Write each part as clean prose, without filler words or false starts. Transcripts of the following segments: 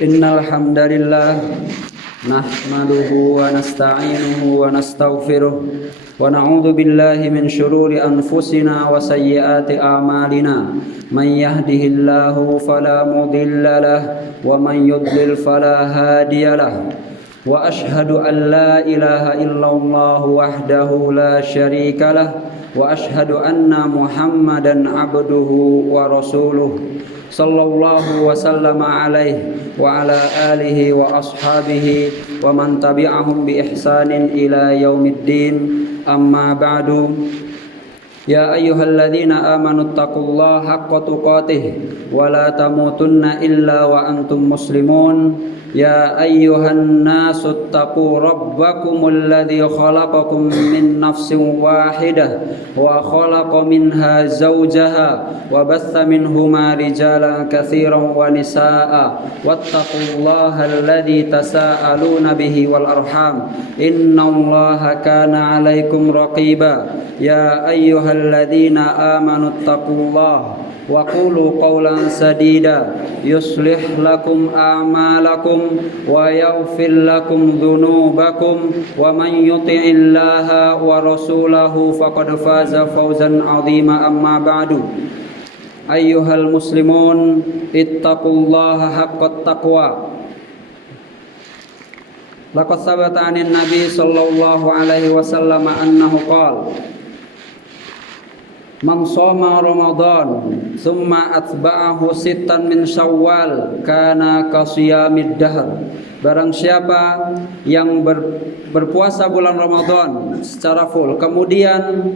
Innal hamdalillah nahmaduhu wa nasta'inuhu wa nastaghfiruh wa na'udzu billahi min shururi anfusina wa sayyiati a'malina. Man yahdihillahu fala mudilla lahu wa man yudlil fala hadiya lahu. Wa ashhadu an la ilaha illallah wahdahu la syarika lahu wa ashhadu anna Muhammadan abduhu wa rasuluh. Sallallahu wa sallama alaihi wa ala alihi wa ashabihi wa man tabi'ahum bi ihsanin ila yaumiddin. Amma ba'du. Ya ayyuhalladzina amanu taqullaha haqqa tuqatih wa la tamutunna illa wa antum muslimun. Ya ayyuhan nasu taqu rabbakumul ladzi khalaqakum min nafsin wahidah wa khalaqa minha zawjaha wa batha minhuma rijalan katsiran wa nisaa wattaqullaha alladzi tasaaluna bihi wal arham innallaha kana 'alaikum raqiba. Ya ayyuhalladzina amanu taqullaha wa qulu qawlan sadida yuslih lakum a'malakum wa yaghfir lakum dhunubakum wa man yuti'illaha wa rasulahu faqad faza fawzan 'azima. Amma ba'du. Ayyuhal muslimun ittaqullaha haqqat taqwa. Laqad sabata 'anin nabi sallallahu alaihi wasallam annahu qala man shoma Ramadan thumma atba'ahu sittan min Syawal kana kasiyamid dahr. Barang siapa yang berpuasa bulan Ramadan secara full, kemudian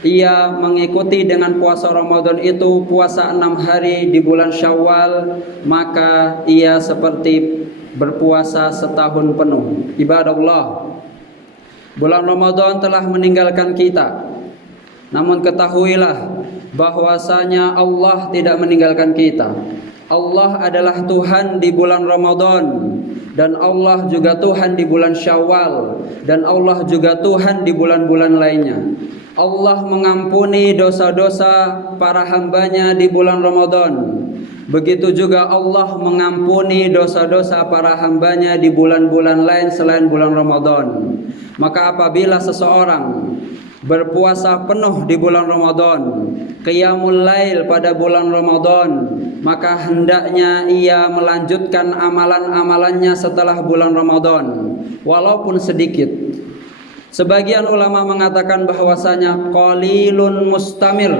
ia mengikuti dengan puasa Ramadan itu puasa 6 hari di bulan Syawal, maka ia seperti berpuasa setahun penuh. Ibadallah, bulan Ramadan telah meninggalkan kita. Namun ketahuilah bahwasanya Allah tidak meninggalkan kita. Allah adalah Tuhan di bulan Ramadan, dan Allah juga Tuhan di bulan Syawal, dan Allah juga Tuhan di bulan-bulan lainnya. Allah mengampuni dosa-dosa para hambanya di bulan Ramadan. Begitu juga Allah mengampuni dosa-dosa para hambanya di bulan-bulan lain selain bulan Ramadan. Maka apabila seseorang berpuasa penuh di bulan Ramadan, qiyamul lail pada bulan Ramadan, maka hendaknya ia melanjutkan amalan-amalannya setelah bulan Ramadan, walaupun sedikit. Sebagian ulama mengatakan bahwasanya qalilun mustamir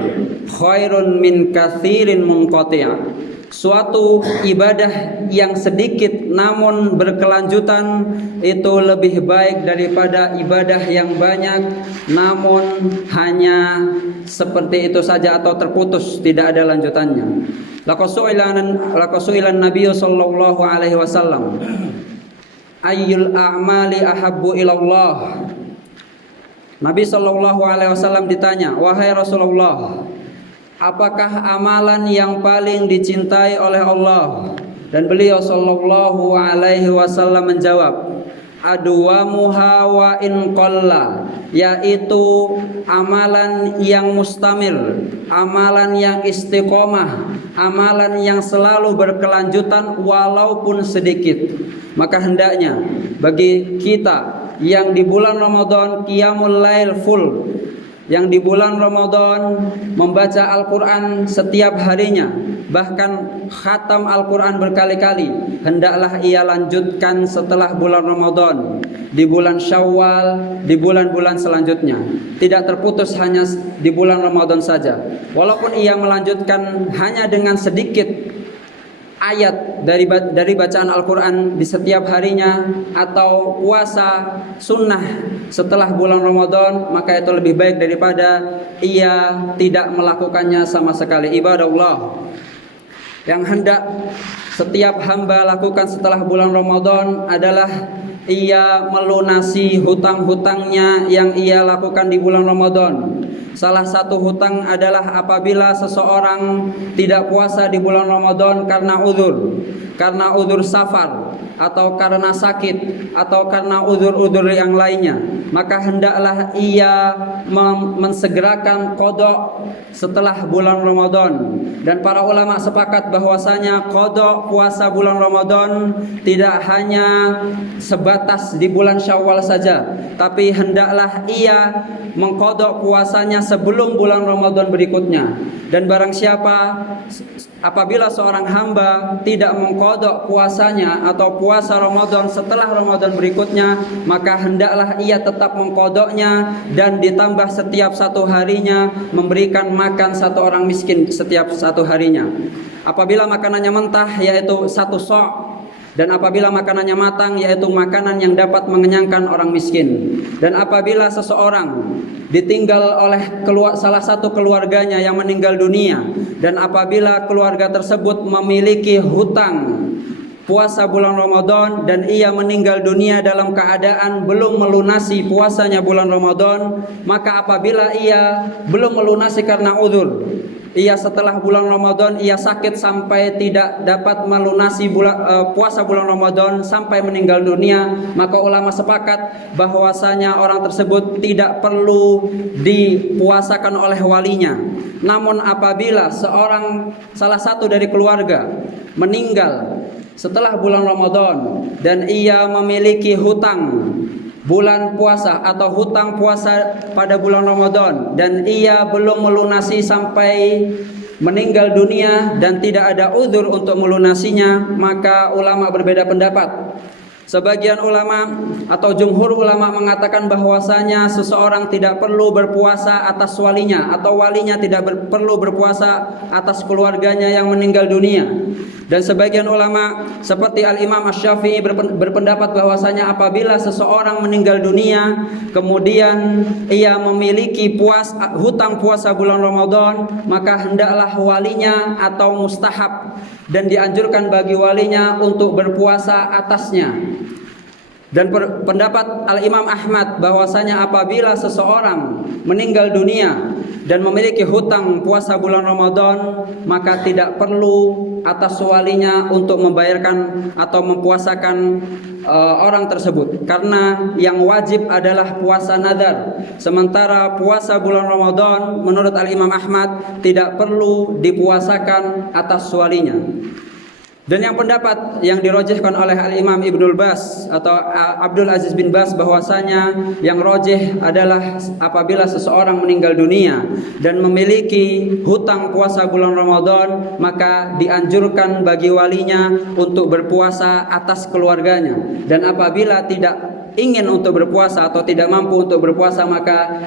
khairun min katsirin munqati'. Suatu ibadah yang sedikit namun berkelanjutan itu lebih baik daripada ibadah yang banyak namun hanya seperti itu saja atau terputus, tidak ada lanjutannya. Laqasu'ilan Nabi sallallahu alaihi wasallam ayyul a'mali ahabbu ilallah. Nabi sallallahu alaihi wasallam ditanya, wahai Rasulullah, apakah amalan yang paling dicintai oleh Allah? Dan beliau sallallahu alaihi wasallam menjawab, adwamuha wa in qalla, yaitu amalan yang mustamir, amalan yang istiqomah, amalan yang selalu berkelanjutan walaupun sedikit. Maka hendaknya bagi kita yang di bulan Ramadan qiyamul lail full, yang di bulan Ramadan membaca Al-Quran setiap harinya, bahkan khatam Al-Quran berkali-kali, hendaklah ia lanjutkan setelah bulan Ramadan, di bulan Syawal, di bulan-bulan selanjutnya. Tidak terputus hanya di bulan Ramadan saja. Walaupun ia melanjutkan hanya dengan sedikit ayat dari bacaan Al-Quran di setiap harinya, atau puasa sunnah setelah bulan Ramadan, maka itu lebih baik daripada ia tidak melakukannya sama sekali. Ibadallah, yang hendak setiap hamba lakukan setelah bulan Ramadan adalah ia melunasi hutang-hutangnya yang ia lakukan di bulan Ramadan. Salah satu hutang adalah apabila seseorang tidak puasa di bulan Ramadan karena uzur safar, atau karena sakit atau karena uzur-uzur yang lainnya, maka hendaklah ia mensegerakan qada setelah bulan Ramadan. Dan para ulama sepakat bahwasanya qada puasa bulan Ramadan tidak hanya sebatas di bulan Syawal saja, tapi hendaklah ia mengqada puasanya sebelum bulan Ramadan berikutnya. Dan barang siapa apabila seorang hamba tidak mengqada puasanya atau puasa Ramadan setelah Ramadan berikutnya, maka hendaklah ia tetap mengqadanya dan ditambah setiap satu harinya memberikan makan satu orang miskin setiap satu harinya. Apabila makanannya mentah yaitu 1 sa', dan apabila makanannya matang yaitu makanan yang dapat mengenyangkan orang miskin. Dan apabila seseorang ditinggal oleh salah satu keluarganya yang meninggal dunia, dan apabila keluarga tersebut memiliki hutang puasa bulan Ramadan dan ia meninggal dunia dalam keadaan belum melunasi puasanya bulan Ramadan, maka apabila ia belum melunasi karena uzur, ia setelah bulan Ramadan ia sakit sampai tidak dapat melunasi puasa bulan Ramadan sampai meninggal dunia, maka ulama sepakat bahwasanya orang tersebut tidak perlu dipuasakan oleh walinya. Namun apabila salah satu dari keluarga meninggal setelah bulan Ramadan dan ia memiliki hutang bulan puasa atau hutang puasa pada bulan Ramadan dan ia belum melunasi sampai meninggal dunia dan tidak ada uzur untuk melunasinya, maka ulama berbeda pendapat. Sebagian ulama atau jumhur ulama mengatakan bahwasanya seseorang tidak perlu berpuasa atas walinya atau walinya tidak perlu berpuasa atas keluarganya yang meninggal dunia. Dan sebagian ulama seperti Al-Imam Asy-Syafi'i berpendapat bahwasanya apabila seseorang meninggal dunia kemudian ia memiliki hutang puasa bulan Ramadan, maka hendaklah walinya atau mustahab dan dianjurkan bagi walinya untuk berpuasa atasnya. Dan pendapat Al-Imam Ahmad bahwasanya apabila seseorang meninggal dunia dan memiliki hutang puasa bulan Ramadan, maka tidak perlu atas walinya untuk membayarkan atau mempuasakan orang tersebut, karena yang wajib adalah puasa nadar. Sementara puasa bulan Ramadan menurut Al-Imam Ahmad tidak perlu dipuasakan atas walinya. Dan yang pendapat yang dirojihkan oleh Al-Imam Ibnul Bas atau Abdul Aziz bin Bas bahwasanya yang rojih adalah apabila seseorang meninggal dunia dan memiliki hutang puasa bulan Ramadan, maka dianjurkan bagi walinya untuk berpuasa atas keluarganya. Dan apabila tidak ingin untuk berpuasa atau tidak mampu untuk berpuasa, maka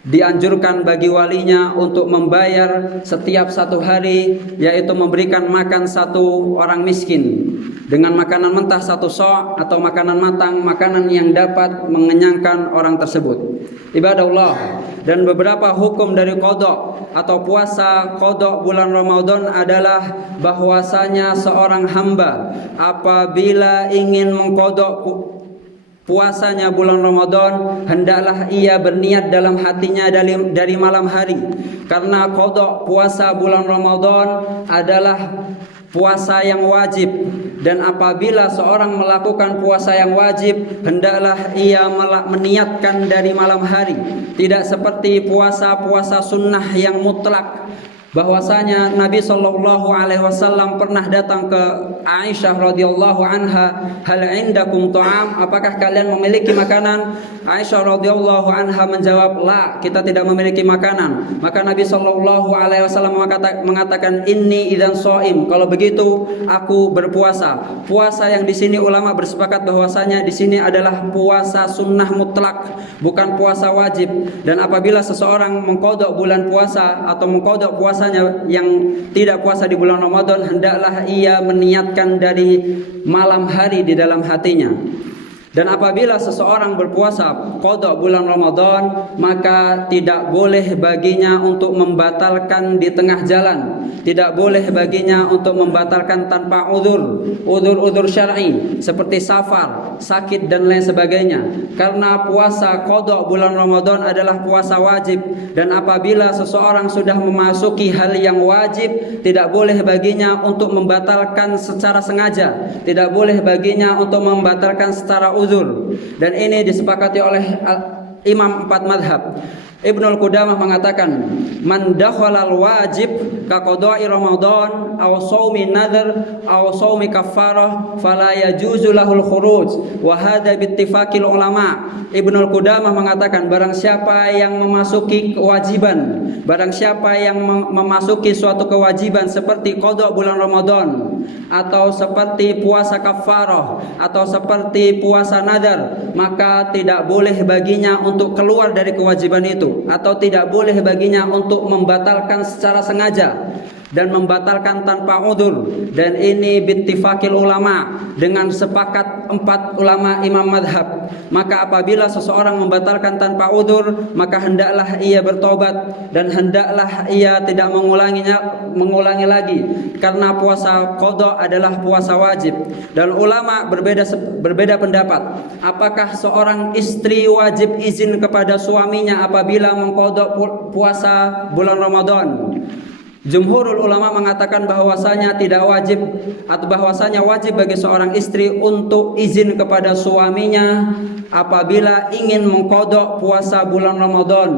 dianjurkan bagi walinya untuk membayar setiap satu hari, yaitu memberikan makan satu orang miskin dengan makanan mentah 1 sa' atau makanan matang, makanan yang dapat mengenyangkan orang tersebut. Ibadallah, dan beberapa hukum dari qada atau puasa qada bulan Ramadan adalah bahwasanya seorang hamba apabila ingin mengqada puasanya bulan Ramadan, hendaklah ia berniat dalam hatinya dari malam hari, karena qada puasa bulan Ramadan adalah puasa yang wajib. Dan apabila seorang melakukan puasa yang wajib, hendaklah ia meniatkan dari malam hari, tidak seperti puasa-puasa sunnah yang mutlak. Bahwasanya Nabi SAW pernah datang ke Aisyah radhiyallahu anha, hal indakum ta'am, apakah kalian memiliki makanan? Aisyah radhiyallahu anha menjawab, la, kita tidak memiliki makanan. Maka Nabi SAW mengatakan, inni idzan shaim, kalau begitu aku berpuasa. Puasa yang di sini ulama bersepakat bahwasanya di sini adalah puasa sunnah mutlak, bukan puasa wajib. Dan apabila seseorang mengqada bulan puasa atau mengqada puasa yang tidak puasa di bulan Ramadan, hendaklah ia meniatkan dari malam hari di dalam hatinya. Dan apabila seseorang berpuasa qada bulan Ramadan, maka tidak boleh baginya untuk membatalkan di tengah jalan. Tidak boleh baginya untuk membatalkan tanpa udzur syar'i seperti safar, sakit dan lain sebagainya. Karena puasa qada bulan Ramadan adalah puasa wajib, dan apabila seseorang sudah memasuki hal yang wajib, tidak boleh baginya untuk membatalkan secara sengaja, tidak boleh baginya untuk membatalkan secara uzur. Dan ini disepakati oleh imam 4 madhab. Ibnul Qudamah mengatakan, man dakhalal wajib ka qada'i Ramadan aw shaumi nadhr aw shaumi kafarah fala yajuzu lahul khuruj wa hadha bittifaqil ulama. Ibnul Qudamah mengatakan, barang siapa yang memasuki kewajiban, barang siapa yang memasuki suatu kewajiban seperti qada bulan Ramadan, atau seperti puasa kafarah, atau seperti puasa nadar, maka tidak boleh baginya untuk keluar dari kewajiban itu, atau tidak boleh baginya untuk membatalkan secara sengaja dan membatalkan tanpa udzur. Dan ini bittifaqil ulama, dengan sepakat 4 ulama imam madhab. Maka apabila seseorang membatalkan tanpa udzur, maka hendaklah ia bertobat dan hendaklah ia tidak mengulangi lagi, karena puasa qada adalah puasa wajib. Dan ulama berbeda pendapat, apakah seorang istri wajib izin kepada suaminya apabila mengqada puasa bulan Ramadan. Jumhurul ulama mengatakan bahwasanya tidak wajib, atau bahwasanya wajib bagi seorang istri untuk izin kepada suaminya apabila ingin mengqada puasa bulan Ramadan.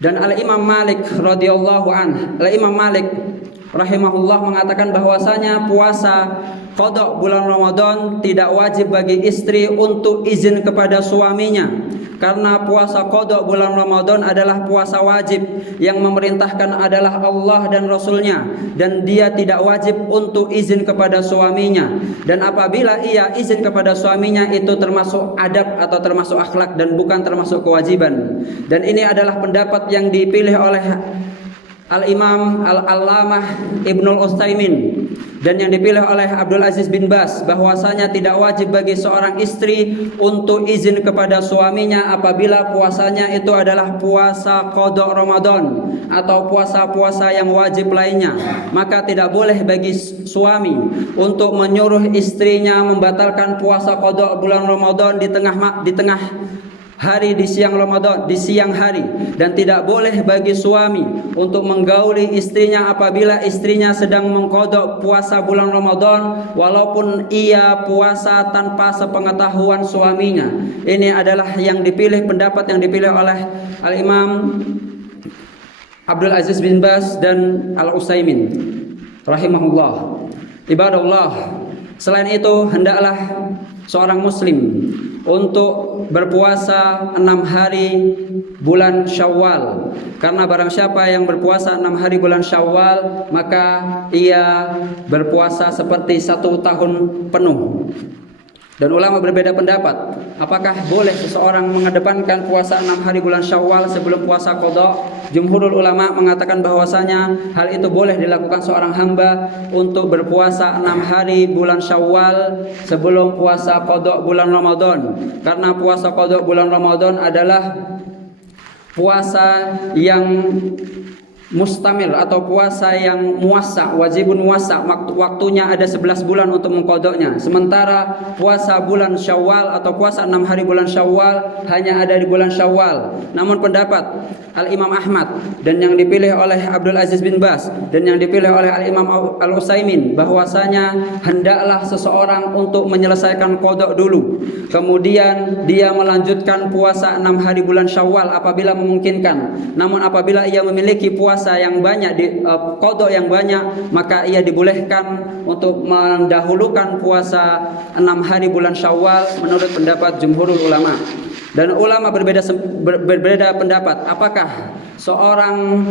Dan Al-Imam Malik radhiyallahu anhu, Al-Imam Malik rahimahullah mengatakan bahwasanya puasa qada bulan Ramadan tidak wajib bagi istri untuk izin kepada suaminya, karena puasa qada bulan Ramadan adalah puasa wajib yang memerintahkan adalah Allah dan Rasulnya, dan dia tidak wajib untuk izin kepada suaminya. Dan apabila ia izin kepada suaminya, itu termasuk adab atau termasuk akhlak dan bukan termasuk kewajiban. Dan ini adalah pendapat yang dipilih oleh Al-Imam Al-Allamah Ibnul Utsaimin dan yang dipilih oleh Abdul Aziz bin Baz, bahwasanya tidak wajib bagi seorang istri untuk izin kepada suaminya apabila puasanya itu adalah puasa qada Ramadan atau puasa-puasa yang wajib lainnya. Maka tidak boleh bagi suami untuk menyuruh istrinya membatalkan puasa qada bulan Ramadan di tengah hari, di siang Ramadan, di siang hari. Dan tidak boleh bagi suami untuk menggauli istrinya apabila istrinya sedang mengqada puasa bulan Ramadan, walaupun ia puasa tanpa sepengetahuan suaminya. Ini adalah yang dipilih, pendapat yang dipilih oleh Al-Imam Abdul Aziz bin Baz dan Al-Utsaimin rahimahullah. Ibadallah, selain itu hendaklah seorang muslim untuk berpuasa 6 hari bulan Syawal, karena barang siapa yang berpuasa 6 hari bulan Syawal, maka ia berpuasa seperti 1 tahun penuh. Dan ulama berbeda pendapat, apakah boleh seseorang mengedepankan puasa 6 hari bulan Syawal sebelum puasa qada. Jumhurul ulama mengatakan bahwasanya hal itu boleh dilakukan seorang hamba untuk berpuasa 6 hari bulan Syawal sebelum puasa qada bulan Ramadan, karena puasa qada bulan Ramadan adalah puasa yang mustamil atau puasa yang muwassa, wajibun muwassa, waktunya ada 11 bulan untuk mengqadanya. Sementara puasa bulan Syawal atau puasa 6 hari bulan Syawal hanya ada di bulan Syawal. Namun pendapat Al-Imam Ahmad dan yang dipilih oleh Abdul Aziz bin Baz dan yang dipilih oleh Al-Imam Al-Utsaimin, bahwasanya hendaklah seseorang untuk menyelesaikan qada dulu, kemudian dia melanjutkan puasa 6 hari bulan Syawal apabila memungkinkan. Namun apabila ia memiliki puasa yang banyak, qada yang banyak, maka ia dibolehkan untuk mendahulukan puasa 6 hari bulan Syawal menurut pendapat jumhurul ulama. Dan ulama berbeda pendapat, apakah seorang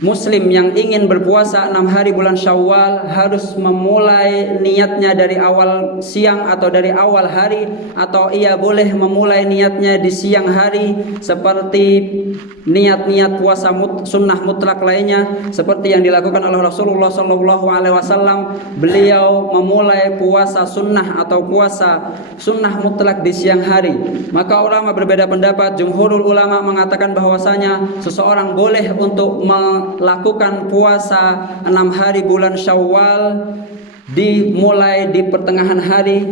Muslim yang ingin berpuasa 6 hari bulan Syawal harus memulai niatnya dari awal siang atau dari awal hari, atau ia boleh memulai niatnya di siang hari seperti niat-niat puasa sunnah mutlak lainnya seperti yang dilakukan oleh Rasulullah SAW. Beliau memulai puasa sunnah atau puasa sunnah mutlak di siang hari. Maka ulama berbeda pendapat. Jumhurul ulama mengatakan bahwasanya seseorang boleh untuk melakukan puasa 6 hari bulan Syawal dimulai di pertengahan hari,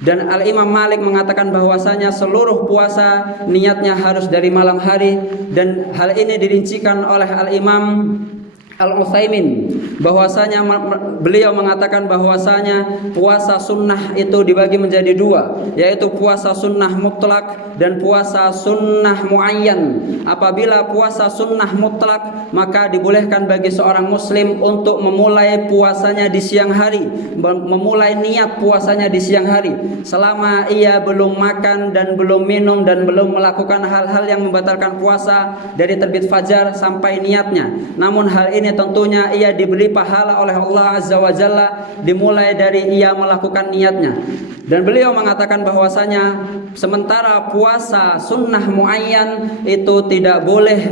dan Al-Imam Malik mengatakan bahwasanya seluruh puasa niatnya harus dari malam hari, dan hal ini dirincikan oleh Al-Imam Al-Utsaimin bahwasanya beliau mengatakan bahwasanya puasa sunnah itu dibagi menjadi 2, yaitu puasa sunnah mutlak dan puasa sunnah muayyan. Apabila puasa sunnah mutlak, maka dibolehkan bagi seorang muslim untuk memulai puasanya di siang hari, memulai niat puasanya di siang hari selama ia belum makan dan belum minum dan belum melakukan hal-hal yang membatalkan puasa dari terbit fajar sampai niatnya. Namun hal ini tentunya ia diberi pahala oleh Allah Azza wa Jalla dimulai dari ia melakukan niatnya. Dan beliau mengatakan bahwasanya sementara puasa sunnah muayyan itu tidak boleh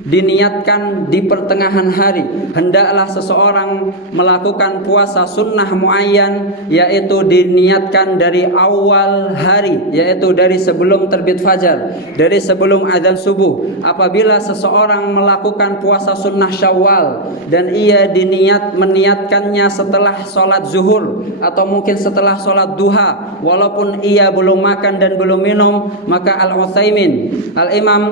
diniatkan di pertengahan hari. Hendaklah seseorang melakukan puasa sunnah muayyan, yaitu diniatkan dari awal hari, yaitu dari sebelum terbit fajar, dari sebelum azan subuh. Apabila seseorang melakukan puasa sunnah Syawal dan ia meniatkannya setelah sholat zuhur atau mungkin setelah sholat duha, walaupun ia belum makan dan belum minum, maka Al-Imam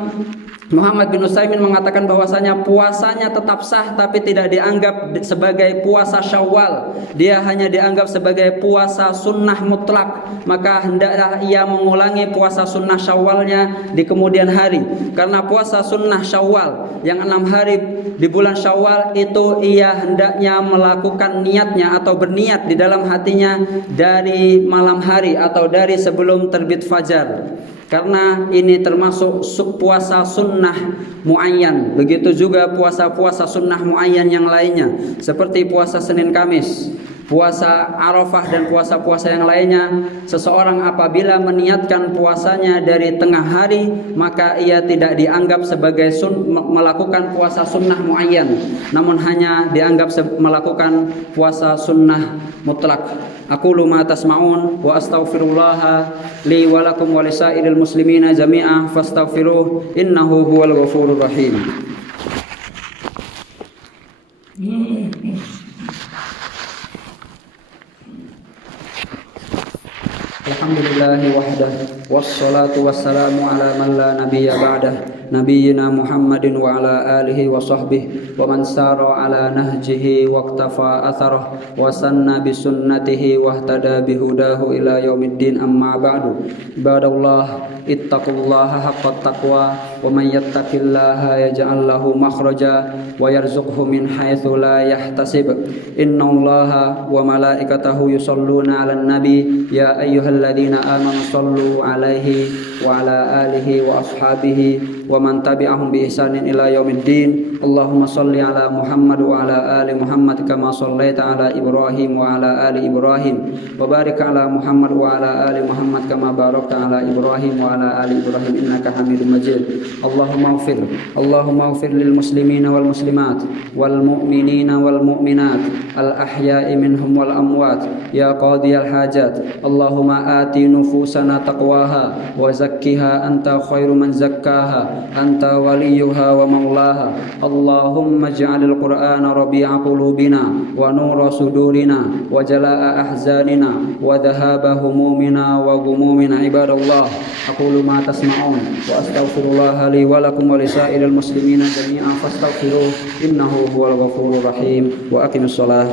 Muhammad bin Utsaimin mengatakan bahwasanya puasanya tetap sah tapi tidak dianggap sebagai puasa Syawal. Dia hanya dianggap sebagai puasa sunnah mutlak. Maka hendaklah ia mengulangi puasa sunnah Syawalnya di kemudian hari. Karena puasa sunnah Syawal yang 6 hari di bulan Syawal itu ia hendaknya melakukan niatnya atau berniat di dalam hatinya dari malam hari atau dari sebelum terbit fajar. Karena ini termasuk puasa sunnah muayyan. Begitu juga puasa-puasa sunnah muayyan yang lainnya, seperti puasa Senin Kamis, puasa Arafah dan puasa-puasa yang lainnya. Seseorang apabila meniatkan puasanya dari tengah hari, maka ia tidak dianggap sebagai melakukan puasa sunnah muayyan, namun hanya dianggap melakukan puasa sunnah mutlak. Aqulu ma tasma'un wa astaghfirullah li wa lakum wa lisairil muslimina jami'an fastaghfiruh innahu huwal ghafurur rahim. Alhamdulillahi wahdah wassalatu wassalamu ala man la nabiyya ba'dah nabiyyina Muhammadin wa ala alihi wa sahbihi wa man sara ala nahjihi waqtafa atharah wa sanna bi sunnatihi wa ihtada bi hudahu ila yaumiddin. Amma ba'du. Ibadallah, ittaqullaha haqqa taqwa wa man yattaqillaha yaj'al lahu makhraja wa yarzuqhu min haitsu la yahtasib. Innallaha wa malaikatahu yusholluna 'alan nabi ya ayyuhalladzina amanu shallu 'alaihi wa ala alihi wa ashabihi wa man tabi'ahum bi ihsanin ila yaumiddin. Allahumma shalli ala Muhammad wa ala ali Muhammad kama shallaita ala Ibrahim wa ala ali Ibrahim wa barik ala Muhammad wa ala ali Muhammad kama barakta ala Ibrahim wa ala ali Ibrahim innaka Hamidum Majid. Allahumma ighfir lil muslimina wal muslimat wal mu'minina wal mu'minat al ahya'i minhum wal amwat ya qadiyal hajat. Allahumma ati nufusana taqwaha wa zakkiha anta khairu man zakkaha anta waliyuha wa maulaha. Allahumma ij'alil qur'ana rabi'a qulubina wa nura sudurina wa jalaa'a ahzanina wa dhahaba humumina wa ghumumina. Ibadallah, aqulu ma tasma'un wa astaghfirullaha li wa lakum wa lisairil muslimina jami'an fastaghfiruh innahu huwal ghafurur rahim. Wa aqimus shalah.